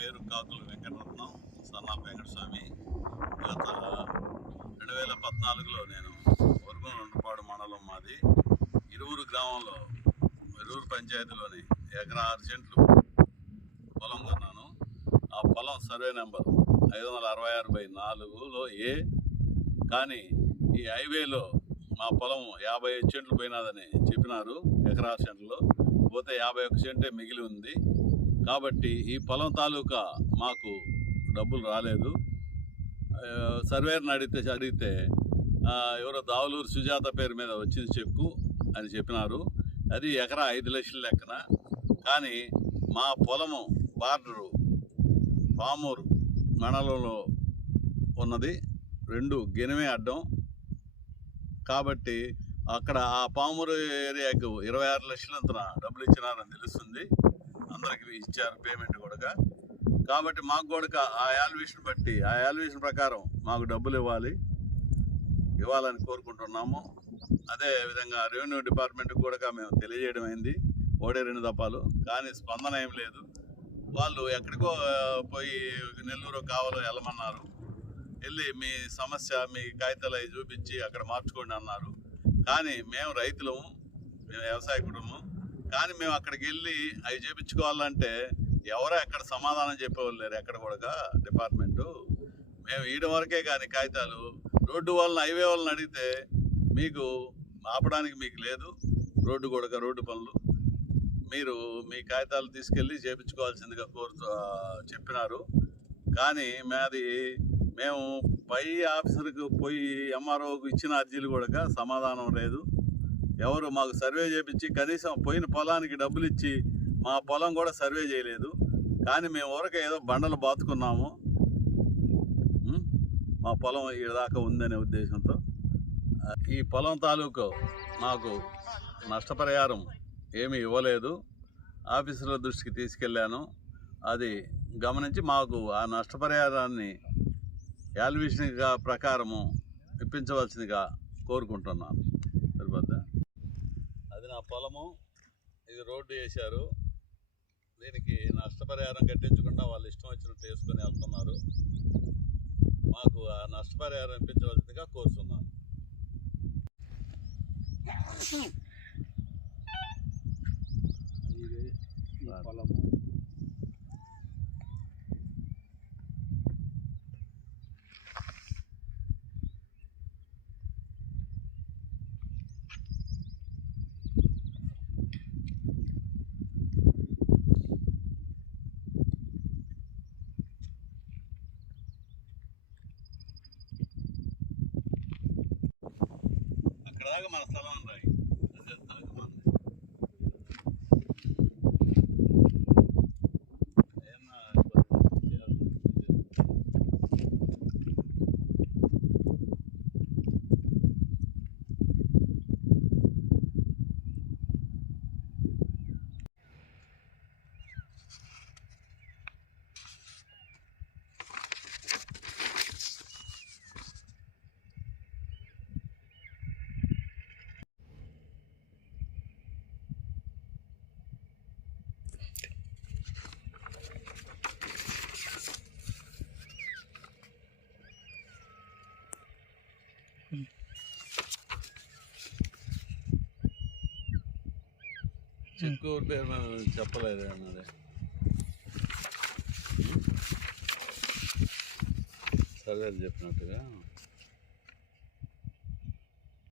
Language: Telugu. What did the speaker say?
పేరు కాకుల వెంకటరత్నం సన్నా వెంకటస్వామి. గత రెండు వేల పద్నాలుగులో నేను వర్గం రెండుపాడు మండలం మాది. ఇరువురు గ్రామంలో ఇరువురు పంచాయతీలోని ఎకరా ఆరు సెంట్లు పొలం కొన్నాను. ఆ పొలం సర్వే నెంబర్ ఐదు వందల అరవై ఆరు బై నాలుగులో ఏ. కానీ ఈ హైవేలో మా పొలం యాభై ఐదు సెంట్లు పోయినదని చెప్పినారు ఎకరా సెంట్లో. పోతే యాభై ఒక్క సెంటే మిగిలి ఉంది. కాబట్టి ఈ పొలం తాలూకా మాకు డబ్బులు రాలేదు. సర్వేర్ని అడిగితే అడిగితే ఎవరో దావులూరు సుజాత పేరు మీద వచ్చింది చెక్కు అని చెప్పినారు. అది ఎకరా ఐదు లక్షల లెక్కన. కానీ మా పొలము బార్డరు పామూరు మండలంలో ఉన్నది. రెండు గెనిమే అడ్డం. కాబట్టి అక్కడ ఆ పామూరు ఏరియాకు ఇరవై ఆరు లక్షలంతన డబ్బులు ఇచ్చినారని తెలుస్తుంది. అందరికి ఇచ్చారు పేమెంట్ కూడా కాబట్టి మాకు కూడా ఆ యాల్యుయేషన్ బట్టి ఆ యాల్యుయేషన్ ప్రకారం మాకు డబ్బులు ఇవ్వాలి. ఇవ్వాలని కోరుకుంటున్నాము. అదే విధంగా రెవెన్యూ డిపార్ట్మెంట్కి కూడా మేము తెలియజేయడం అయింది. ఓడే రెండు దప్పాలు కానీ స్పందన ఏం లేదు. వాళ్ళు ఎక్కడికో పోయి నెల్లూరు కావాలో వెళ్ళమన్నారు. వెళ్ళి మీ సమస్య మీ కాగితాలు అవి చూపించి అక్కడ మార్చుకోండి అన్నారు. కానీ మేము రైతులము మేము వ్యవసాయ కుటుంబం. కానీ మేము అక్కడికి వెళ్ళి అవి చేయించుకోవాలంటే ఎవరో ఎక్కడ సమాధానం చెప్పేవాళ్ళు లేరు ఎక్కడ కూడా డిపార్ట్మెంటు. మేము ఈడ వరకే కానీ కాగితాలు రోడ్డు వాళ్ళని హైవే వాళ్ళని అడిగితే మీకు ఆపడానికి మీకు లేదు రోడ్డు కూడా రోడ్డు పనులు. మీరు మీ కాగితాలు తీసుకెళ్ళి చేయించుకోవాల్సిందిగా కోరుతూ చెప్పినారు. కానీ మాది మేము పై ఆఫీసర్కి పోయి ఎంఆర్ఓకు ఇచ్చిన అర్జీలు కూడా సమాధానం లేదు. ఎవరు మాకు సర్వే చేయించి కనీసం పోయిన పొలానికి డబ్బులు ఇచ్చి మా పొలం కూడా సర్వే చేయలేదు. కానీ మేము ఊరకే ఏదో బండలు బాతుకున్నాము. మా పొలం ఇదాకా దాకా ఉందనే ఉద్దేశంతో. ఈ పొలం తాలూకు మాకు నష్టపరిహారం ఏమీ ఇవ్వలేదు. ఆఫీసుల దృష్టికి తీసుకెళ్ళాను. అది గమనించి మాకు ఆ నష్టపరిహారాన్ని యాల్విషన్గా ప్రకారము ఇప్పించవలసిందిగా కోరుకుంటున్నాను. పొలము ఇది రోడ్డు వేశారు. దీనికి నష్టపరిహారం కట్టించకుండా వాళ్ళు ఇష్టం వచ్చినట్టు వేసుకొని వెళ్తున్నారు. మాకు ఆ నష్టపరిహారం ఇప్పించవలసిందిగా కోరుతున్నాను. ఇది పొలము. ఇక్కడ దాకా మన స్థలం రాయి చెక్కు పేరు చెప్పలేదు అన్నది సరే చెప్పినట్టుగా.